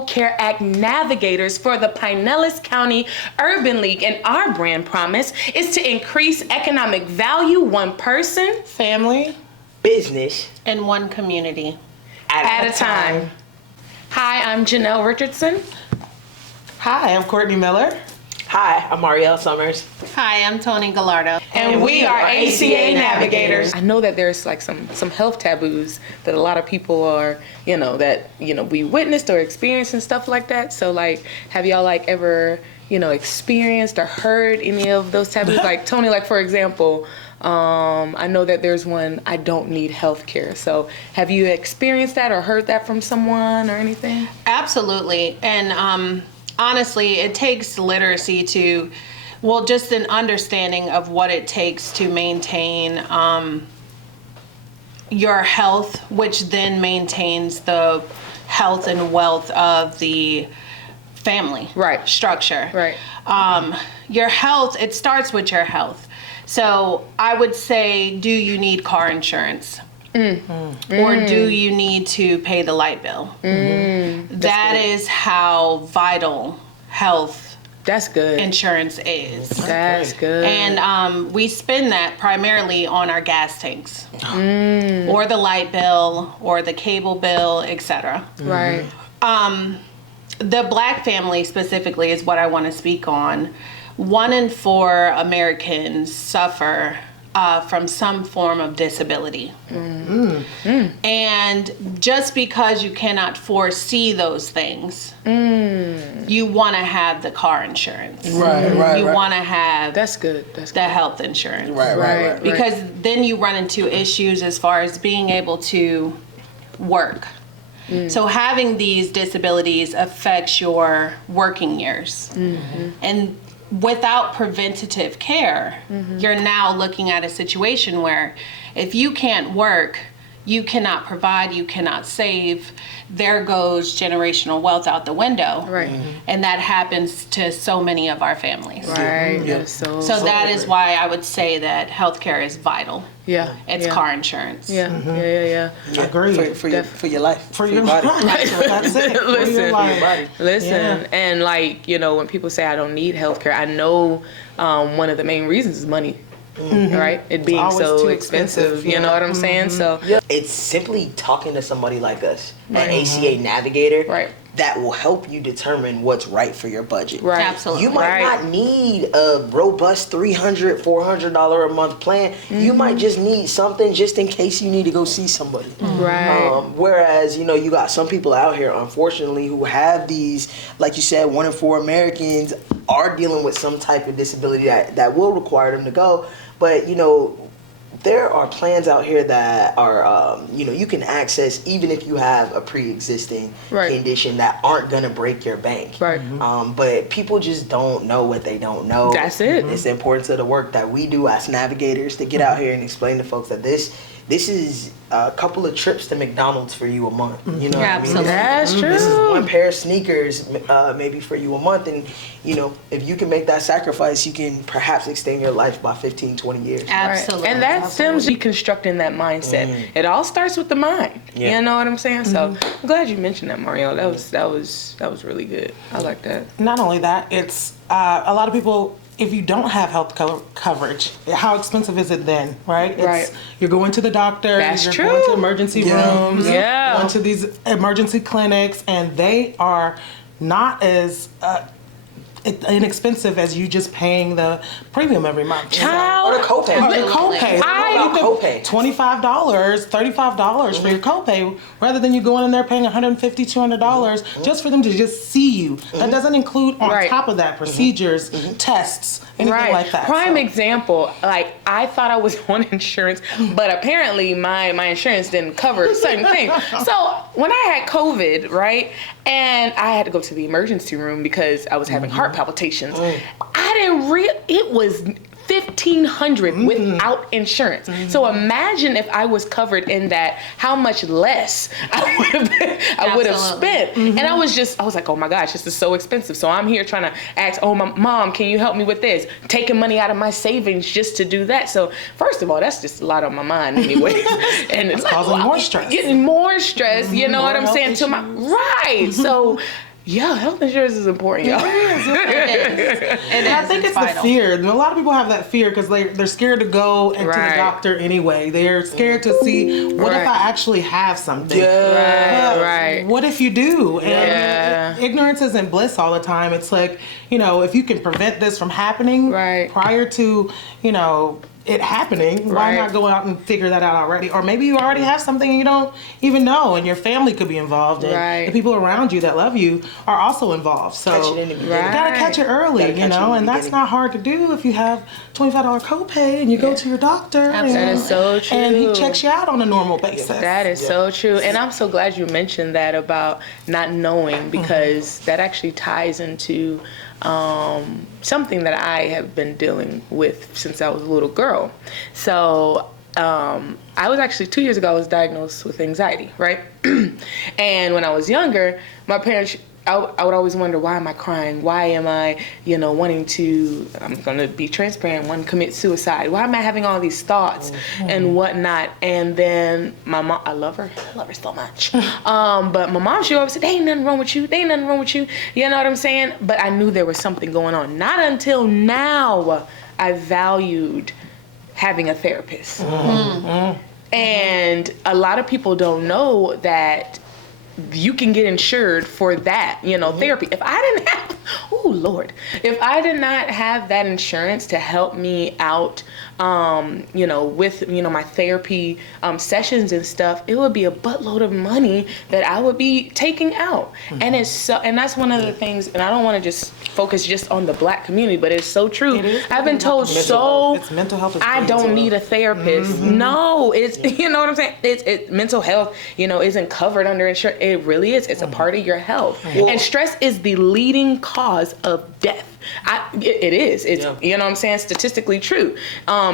Affordable Care Act navigators for the Pinellas County Urban League. And our brand promise is to increase economic value one person, family, business, and one community at a time. Hi, I'm Janelle Richardson. Hi, I'm Courtney Miller. Hi, I'm Marielle Summers. Hi, I'm Tony Gallardo. And we are ACA navigators. I know that there's like some health taboos that a lot of people are, we witnessed or experienced and stuff like that. So like, have y'all like ever, experienced or heard any of those taboos? Like Tony, like for example, I know that there's one, I don't need health care. So have you experienced that or heard that from someone or anything? Absolutely. And honestly, it takes literacy to, just an understanding of what it takes to maintain your health, which then maintains the health and wealth of the family structure. Right. Your health, it starts with your health. So I would say, do you need car insurance? Or do you need to pay the light bill? That is how vital health insurance is. That's good. And we spend that primarily on our gas tanks, or the light bill, or the cable bill, etc. Right. The Black family specifically is what I want to speak on. 1 in 4 Americans suffer from some form of disability. And just because you cannot foresee those things, you want to have the car insurance. You want to have the health insurance. Right. Because then you run into issues as far as being able to work. So having these disabilities affects your working years. And without preventative care, you're now looking at a situation where if you can't work, you cannot provide, you cannot save, there goes generational wealth out the window. Right. And that happens to so many of our families. Right. Yeah. So that is why I would say that healthcare is vital. Yeah. It's car insurance. Yeah. Agreed. For your life. For your body. That's it. Listen, For your life. Listen, and like, when people say I don't need healthcare, I know one of the main reasons is money. Right? It being so expensive. You know what I'm saying? So it's simply talking to somebody like us, an ACA navigator, that will help you determine what's right for your budget. Right. Absolutely. You might not need a robust $300, $400 a month plan. You might just need something just in case you need to go see somebody. Right. Whereas, you got some people out here, unfortunately, who have these, like you said, 1 in 4 Americans are dealing with some type of disability that will require them to go. But, there are plans out here that are, you can access even if you have a pre-existing condition that aren't going to break your bank. Right. But people just don't know what they don't know. That's it. It's the importance of the work that we do as navigators to get out here and explain to folks that this is a couple of trips to McDonald's for you a month. You know what I mean? That's true. This is 1 pair of sneakers maybe for you a month. And, if you can make that sacrifice, you can perhaps extend your life by 15, 20 years. Absolutely. And that stems deconstructing that mindset. It all starts with the mind. Yeah. You know what I'm saying? So I'm glad you mentioned that, Mario. That was really good. I like that. Not only that, it's a lot of people, if you don't have health coverage, how expensive is it then, right? You're going to the doctor, you're going to emergency rooms, going to these emergency clinics, and they are not as inexpensive as you just paying the premium every month. Or the copay. $25, $35 for your copay, rather than you going in there paying $150, $200 just for them to just see you. That doesn't include on top of that procedures, tests, anything like that. Prime example, like I thought I was on insurance, but apparently my insurance didn't cover certain things. So when I had COVID, and I had to go to the emergency room because I was having heart palpitations, I didn't it was $1,500 without insurance. So imagine if I was covered in that, how much less I would have spent. And I was like, oh my gosh, this is so expensive. So I'm here trying to ask, my mom, can you help me with this? Taking money out of my savings just to do that. So first of all, that's just a lot on my mind anyways. And it's causing more stress. Getting more stress, you know what I'm saying? So Yeah, health insurance is important, y'all. And I think it's vital. The fear. And a lot of people have that fear because they're scared to go into the doctor anyway. They're scared to see, what if I actually have something? Right. What if you do? And ignorance isn't bliss all the time. It's like, if you can prevent this from happening prior to, it happening, why not go out and figure that out already? Or maybe you already have something and you don't even know, and your family could be involved, and the people around you that love you are also involved. So you gotta catch it early, and that's not hard to do if you have $25 copay and you go to your doctor. That is so true. And he checks you out on a normal basis. That is so true. And I'm so glad you mentioned that about not knowing, because that actually ties into something that I have been dealing with since I was a little girl. So I was actually 2 years ago, I was diagnosed with anxiety, right? And when I was younger, my parents, I would always wonder, why am I crying? Why am I, wanting to, I'm going to be transparent, want to commit suicide? Why am I having all these thoughts and whatnot? And then my mom, I love her so much. But my mom, she always said, there ain't nothing wrong with you. There ain't nothing wrong with you. You know what I'm saying? But I knew there was something going on. Not until now I valued having a therapist. And a lot of people don't know that you can get insured for that, therapy. If I didn't have, if I did not have that insurance to help me out, with, my therapy sessions and stuff, it would be a buttload of money that I would be taking out. And and that's one of the things, and I don't want to just focus just on the Black community, but it's so true. I've been told it's mental health. I don't need a therapist. No, it's, you know what I'm saying? It's mental health, isn't covered under insurance. It really is. It's a part of your health. And stress is the leading cause of death. It is. It's, you know what I'm saying, statistically true.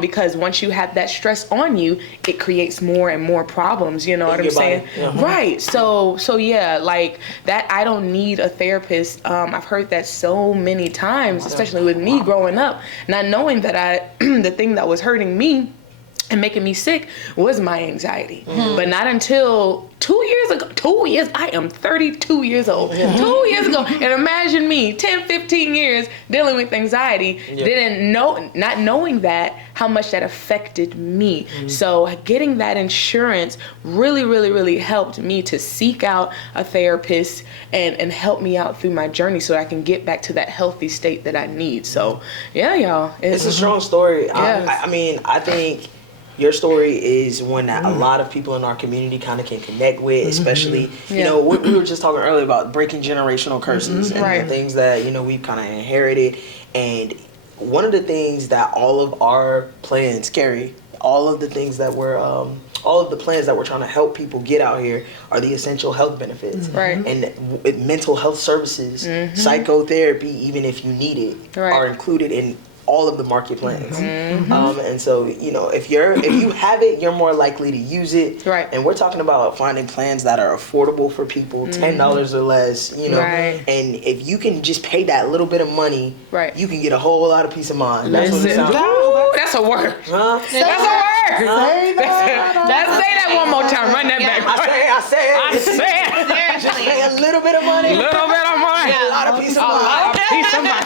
Because once you have that stress on you, it creates more and more problems. You know what I'm saying? Right. So yeah, like that, I don't need a therapist. I've heard that so many times, especially with me growing up, not knowing that the thing that was hurting me and making me sick was my anxiety. But not until 2 years ago, I am 32 years old. 2 years ago, and imagine me, 10, 15 years dealing with anxiety, not knowing that, how much that affected me. So getting that insurance really, really, really helped me to seek out a therapist and help me out through my journey so I can get back to that healthy state that I need. So yeah, y'all. It's a strong story. I mean, I think your story is one that a lot of people in our community kind of can connect with, especially, we were just talking earlier about breaking generational curses and the things that, we've kind of inherited. And one of the things that all of our plans carry, all of the things that we're, all of the plans that we're trying to help people get out here are the essential health benefits. And mental health services, psychotherapy, even if you need it, are included in all of the market plans. And so, if you have it, you're more likely to use it. And we're talking about finding plans that are affordable for people, $10 or less, and if you can just pay that little bit of money, you can get a whole lot of peace of mind. That's what it sounds like. That's a word. That's a word. Say that. Say that one more time. Run that back. I say it. Just pay a little bit of money. A little bit of money. A lot of peace of mind. A lot of peace of mind.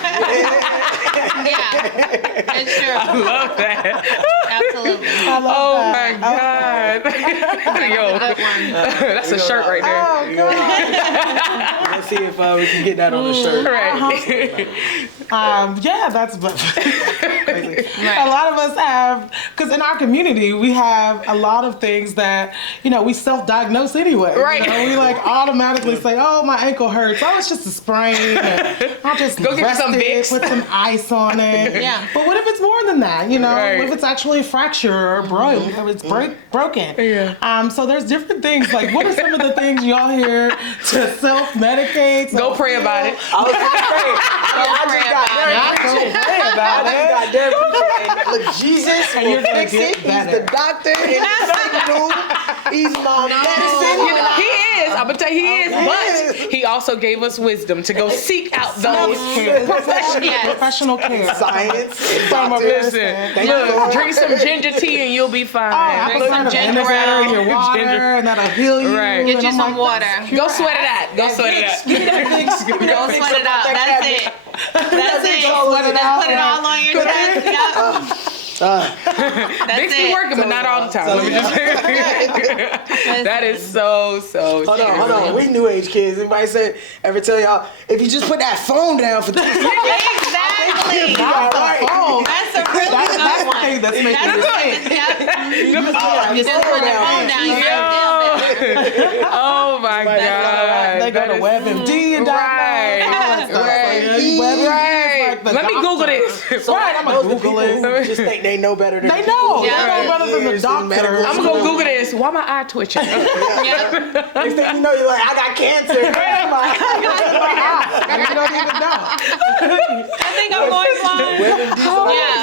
It's true. I love that. Absolutely. My God. Yo, that's a shirt right there. Oh, God. Let's see if we can get that on the shirt. That's crazy. A lot of us have, because in our community, we have a lot of things that, we self-diagnose anyway. We automatically say, oh, my ankle hurts. Oh, it's just a sprain. I'll just go get some Vicks. Put some ice on it. But what if it's more than that? What if it's actually a fracture or it's broken? So there's different things. Like, what are some of the things y'all hear to self-medicate? Go pray about it. I was pray about it. Look, Jesus will fix it. He's the doctor in the sick room. He's my medicine. He is. I'm gonna tell you he is. But he also gave us wisdom to go seek out those professional care. Science. Listen, look, drink some ginger tea and you'll be fine. Drink some ginger ale in your water, and that'll heal you. Right. Get you some water. Go sweat it out. Go sweat it out. Go sweat it out. That's it. That's it. Let's put it all on your chest. Yep. Bix be working, but not all the time. Let me just say. That is so Hold on. We new age kids. Anybody ever tell y'all, if you just put that phone down for 3 seconds. Exactly. That's a really good one. That's making you sick. You just put the phone down. You oh my God. They go to WebMD and Right. Let me Google this. I'm gonna Google it. Just think they know better than They know. Yeah. They know better than the doctor. I'm gonna go Google this. Why my eye twitching? Yep. Next thing you know, you're like, I got cancer. You don't even know. I think I'm going blind.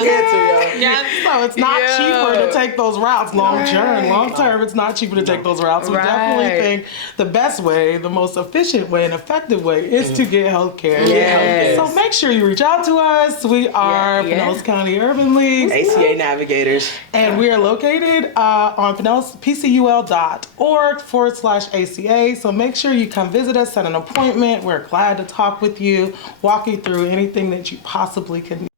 Cancer, y'all. Yep. So it's not cheaper to take those routes long term. It's not cheaper to take those routes. We definitely think the best way, the most efficient way, and effective way is to get health care. Yes. So make sure you reach out to us. We are Pinellas County Urban League. ACA Navigators. And we are located on pcul.org/ACA. So make sure you come visit us, set an appointment. We're glad to talk with you, walk you through anything that you possibly could need.